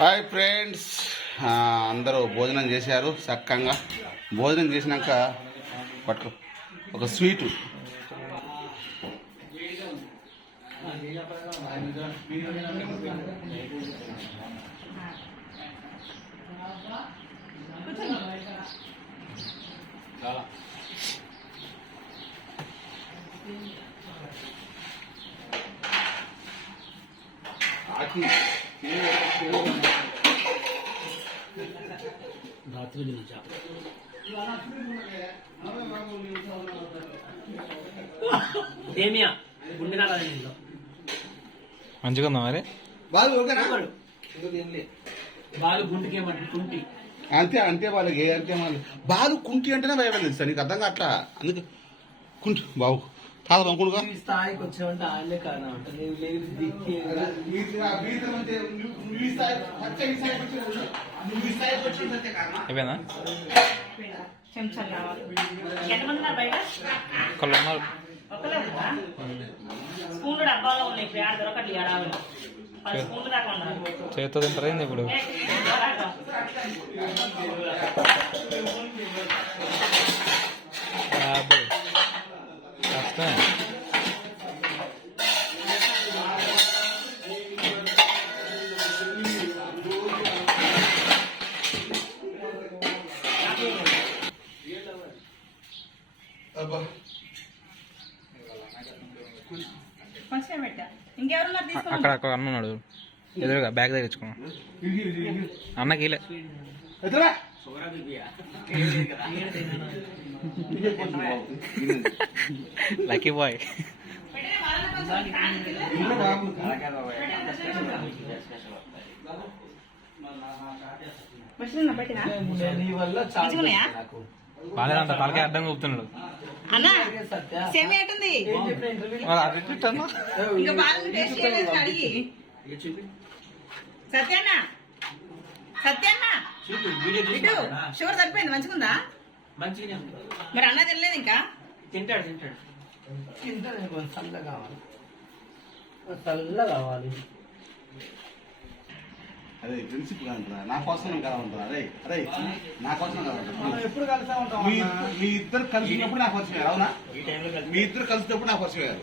Hi friends అందరూ భోజనం చేశారు చక్కగా. భోజనం చేసినాక పట్టు ఒక స్వీటు. రాత్రి గుండె ఇంట్లో మంచిగా ఉందా మరి? ఓకేనా అంతే అంతే వాళ్ళకి అంతే వాళ్ళు బాలు కుంటి అంటేనే భయం తెలుసా? నీకు అర్థం కావట్లా? అందుకే కుంటి బాబు పంకుడుగా ఈ స్థాయికి వచ్చామంటే ఆయనే కారణం అంట. నేను లేదు దిక్కి అయిపోయిందా ఒకళ్ళు ఉన్నారు స్పూన్లు డబ్బాలో ఉన్నాయి ఆడ చేతితో తింటారైంది ఇప్పుడు? అక్కడ అక్కడ అన్న ఉన్నాడు. ఎదురుగా బ్యాగ్ తెచ్చుకున్నాం. అన్నకి ఇలా లక్కీ బాయ్. నీ వల్ల బాగాలేదంట తలకే అడ్డం కూపుతున్నాడు అన్నా సేమి? ఇంకా బాగా టేస్ట్ చేయలేదు అడిగి సత్యన్న సత్యన్న. ఇటు షుగర్ సరిపోయింది మంచిగుందా? మరి అన్న తినలేదు ఇంకా? తింటాడు తింటాడు. తింటాడు చల్ల కావాలి. చల్ల కావాలి. అదే ప్రిన్సిపల్ అంటారా నా కోసం కాదంటారా అరే అరే నా కోసం కాదంటారా ఎప్పుడు కలిసా ఉంటాం మీ ఇద్దరు కలిసినప్పుడు నాకు పరిచయం అవునా? మీ ఇద్దరు కలిసినప్పుడు నాకు పరిచయం